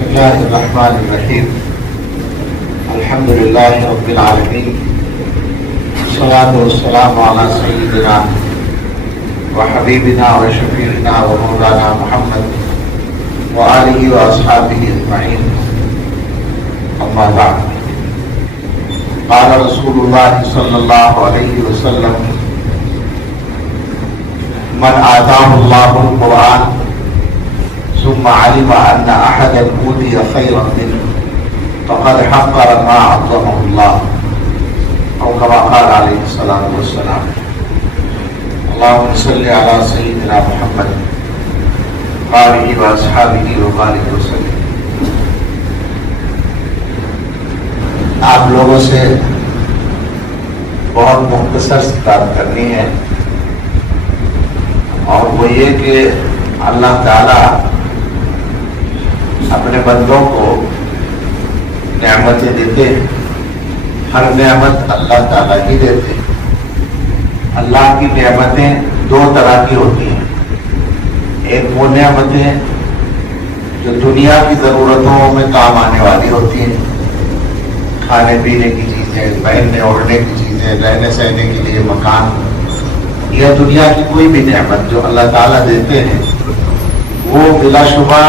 بسم الله الرحمن الرحيم. الحمد لله رب العالمين، والصلاة والسلام على سيدنا وحبيبنا وشفيعنا ومولانا محمد وآله وأصحابه أجمعين. أما بعد، قال رسول الله صلى الله عليه وسلم: من آتاه الله القرآن ثم علم أن أحدا أوتي خيرا منه فقد حقر ما عظمه الله، أو كما قال عليه الصلاة والسلام. اللهم صل على سيدنا محمد وآله وأصحابه وبارك وسلم. آپ لوگوں سے بہت مختصر سی بات کرنی ہے، اور وہ یہ کہ اللہ تعالی اپنے بندوں کو نعمتیں دیتے ہیں. ہر نعمت اللہ تعالیٰ ہی دیتے ہیں. اللہ کی نعمتیں دو طرح کی ہوتی ہیں. ایک وہ نعمتیں جو دنیا کی ضرورتوں میں کام آنے والی ہوتی ہیں، کھانے پینے کی چیزیں، پہننے اوڑھنے کی چیزیں، رہنے سہنے کے لیے مکان، یا دنیا کی کوئی بھی نعمت جو اللہ تعالیٰ دیتے ہیں، وہ بلا شبہ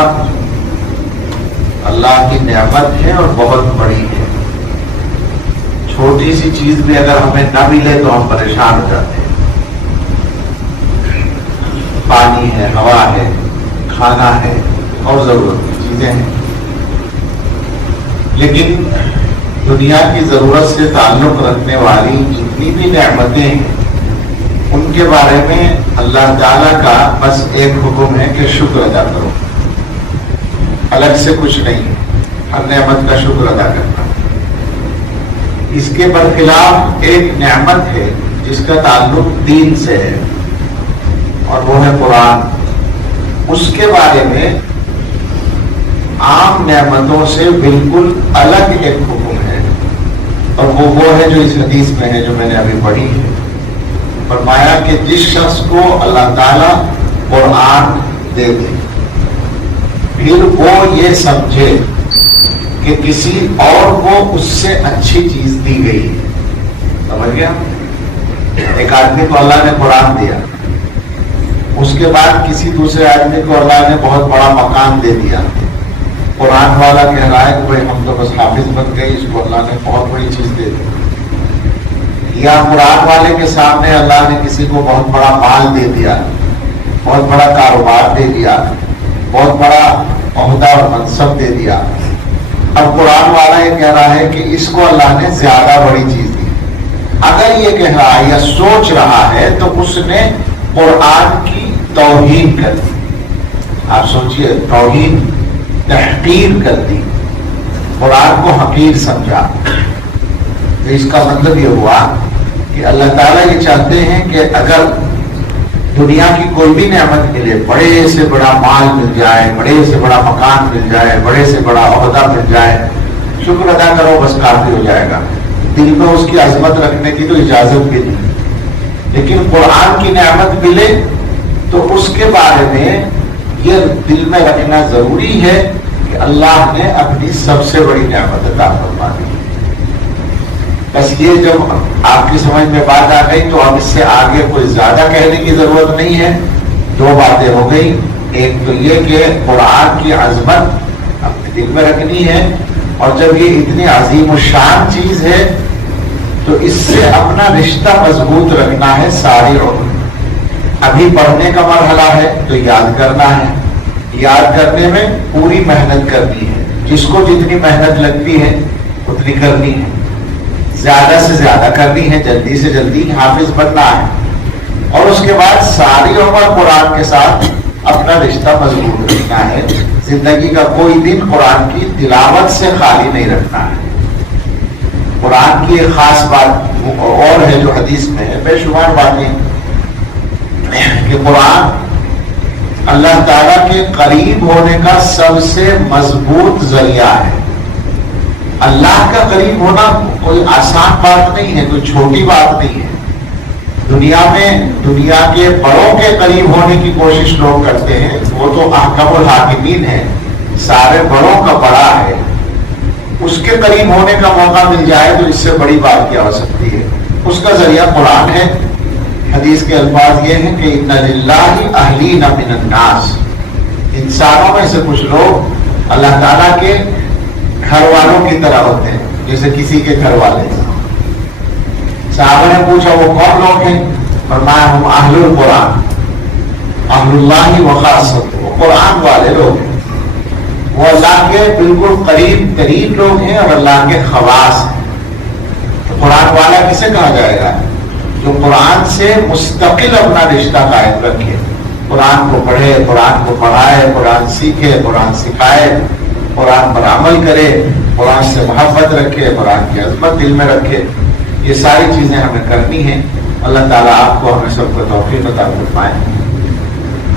اللہ کی نعمت ہے اور بہت بڑی ہے. چھوٹی سی چیز بھی اگر ہمیں نہ ملے تو ہم پریشان ہو جاتے ہیں. پانی ہے، ہوا ہے، کھانا ہے اور ضرورت کی چیزیں ہیں. لیکن دنیا کی ضرورت سے تعلق رکھنے والی جتنی بھی نعمتیں ہیں، ان کے بارے میں اللہ تعالیٰ کا بس ایک حکم ہے کہ شکر ادا کرو. الگ سے کچھ نہیں، ہر نعمت کا شکر ادا کرنا. اس کے برخلاف ایک نعمت ہے جس کا تعلق دین سے ہے، اور وہ ہے قرآن. اس کے بارے میں عام نعمتوں سے بالکل الگ ایک حکم ہے، اور وہ ہے جو اس حدیث میں ہے جو میں نے ابھی پڑھی ہے. فرمایا کہ جس شخص کو اللہ تعالیٰ قرآن دے دے، پھر وہ یہ سمجھے کہ کسی اور کو اس سے اچھی چیز دی گئی. سمجھ گیا؟ ایک آدمی کو اللہ نے قرآن دیا، اس کے بعد کسی دوسرے آدمی کو اللہ نے بہت بڑا مکان دے دیا. قرآن والا کہہ رہا ہے کہ بھائی ہم تو بس حافظ بن گئے، اس کو اللہ نے بہت بڑی چیز دے دی. یا قرآن والے کے سامنے اللہ نے کسی کو بہت بڑا مال دے دیا، بہت بڑا کاروبار دے دیا، بہت بڑا عہدہ اور منصب دے دیا. اب قرآن والا یہ کہہ رہا ہے کہ اس کو اللہ نے زیادہ بڑی چیز دی. اگر یہ کہہ رہا ہے یا سوچ رہا ہے تو اس نے قرآن کی توہین کر دی. آپ سوچئے، توہین، تحقیر کر دی، قرآن کو حقیر سمجھا. تو اس کا مطلب یہ ہوا کہ اللہ تعالیٰ یہ چاہتے ہیں کہ اگر دنیا کی کوئی بھی نعمت ملے، بڑے سے بڑا مال مل جائے، بڑے سے بڑا مکان مل جائے، بڑے سے بڑا عہدہ مل جائے، شکر ادا کرو، بس کافی ہو جائے گا. دل میں اس کی عظمت رکھنے کی تو اجازت بھی نہیں. لیکن قرآن کی نعمت ملے تو اس کے بارے میں یہ دل میں رکھنا ضروری ہے کہ اللہ نے اپنی سب سے بڑی نعمت عطا فرما دی. بس یہ جب آپ کی سمجھ میں بات آ گئی تو اب اس سے آگے کوئی زیادہ کہنے کی ضرورت نہیں ہے. دو باتیں ہو گئی. ایک تو یہ کہ قرآن کی عظمت اپنے دل میں رکھنی ہے، اور جب یہ اتنی عظیم الشان چیز ہے تو اس سے اپنا رشتہ مضبوط رکھنا ہے ساری عمر. ابھی پڑھنے کا مرحلہ ہے تو یاد کرنا ہے، یاد کرنے میں پوری محنت کرنی ہے. جس کو جتنی محنت لگتی ہے اتنی کرنی ہے، زیادہ سے زیادہ کرنی ہے، جلدی سے جلدی حافظ بننا ہے. اور اس کے بعد ساری عمر قرآن کے ساتھ اپنا رشتہ مضبوط رکھنا ہے. زندگی کا کوئی دن قرآن کی تلاوت سے خالی نہیں رکھنا ہے. قرآن کی ایک خاص بات اور ہے جو حدیث میں ہے، بے شمار باتیں، کہ قرآن اللہ تعالیٰ کے قریب ہونے کا سب سے مضبوط ذریعہ ہے. اللہ کا قریب ہونا کوئی آسان بات نہیں ہے، کوئی چھوٹی بات نہیں ہے. دنیا میں دنیا کے بڑوں کے قریب ہونے کی کوشش لوگ کرتے ہیں، وہ تو احکم الحاکمین ہیں. سارے بڑوں کا بڑا ہے، اس کے قریب ہونے کا موقع مل جائے تو اس سے بڑی بات کیا ہو سکتی ہے؟ اس کا ذریعہ قرآن ہے۔ حدیث کے الفاظ یہ ہیں کہ اِنَّ لِلَّهِ أَهْلِينَ مِنَ النَّاسِ، انسانوں میں سے کچھ لوگ اللہ تعالیٰ کے گھر والوں کی طرح ہوتے ہیں، جیسے کسی کے گھر والے۔ صحابہ نے پوچھا وہ کون لوگ ہیں؟ فرمایا ہم اہل القرآن، اہل اللہ وخاصۃ، وہ قرآن والے لوگ ہیں، وہ اللہ کے بالکل قریب ترین لوگ ہیں اور اللہ کے خواص ہیں۔ تو قرآن والا کسے کہا جائے گا؟ جو قرآن سے مستقل اپنا رشتہ قائم رکھے، قرآن کو پڑھے، قرآن کو پڑھائے، قرآن سیکھے، قرآن سکھائے، قرآن پر عمل کرے، قرآن سے محبت رکھے، قرآن کی عظمت دل میں رکھے۔ یہ ساری چیزیں ہمیں کرنی ہیں۔ اللہ تعالیٰ آپ کو ہمیں سب کو توفیق عطا فرمائے۔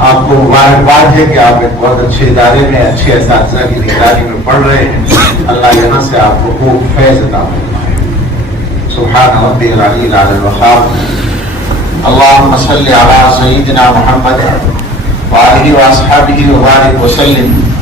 آپ کو مبارکباد ہے کہ آپ ایک بہت اچھے ادارے میں اچھے اساتذہ کی نگرانی میں پڑھ رہے ہیں۔ اللہ یہاں سے آپ کو خوب فیض عطا فرمائے۔ سبحان ربی العلی الاعلی الوہاب۔ اللہم صلی علی سیدنا محمد وآلہ واصحابہ وبارک وسلم۔